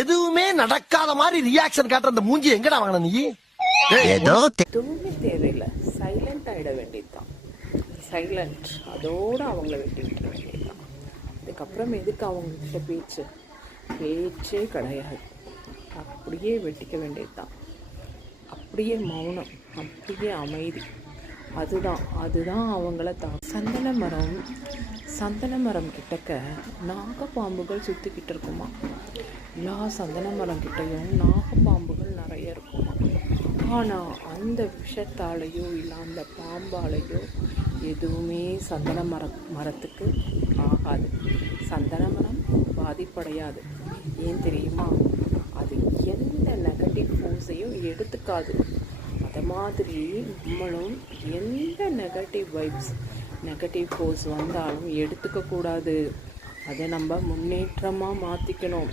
எதுவுமே நடக்காத மாதிரி ரியாக்ஷன் காட்டுற அந்த மூஞ்சி எங்கடா வாங்கின நீ? எதுவுமே தேவையில்லை, சைலண்ட் ஆகிட வேண்டியதுதான். சைலண்ட், அதோடு அவங்கள வெட்டி விட்டுற வேண்டியதுதான். அதுக்கப்புறம் எதுக்கு அவங்கக்கிட்ட பேச்சே கிடையாது. அப்படியே வெட்டிக்க வேண்டியதுதான். அப்படியே மௌனம், அப்படியே அமைதி. அதுதான் அவங்கள சந்தன மரம் கிட்டக்க நாகப்பாம்புகள் சுற்றிக்கிட்டு இருக்குமா. எல்லா சந்தன மரம் கிட்டையும் நாகப்பாம்புகள் நிறைய இருக்குமா. ஆனால் அந்த விஷத்தாலேயோ இல்லை அந்த பாம்பாலேயோ எதுவுமே சந்தன மரத்துக்கு ஆகாது. சந்தன மரம் பாதிப்படையாது. ஏன் தெரியுமா? அது எந்த நெகட்டிவ் ஃபோர்ஸையும் எடுத்துக்காது. அது மாதிரி நம்மளும் எந்த நெகட்டிவ் ஃபோர்ஸ் வந்தாலும் எடுத்துக்கக்கூடாது. அதை நம்ம முன்னேற்றமாக மாற்றிக்கணும்.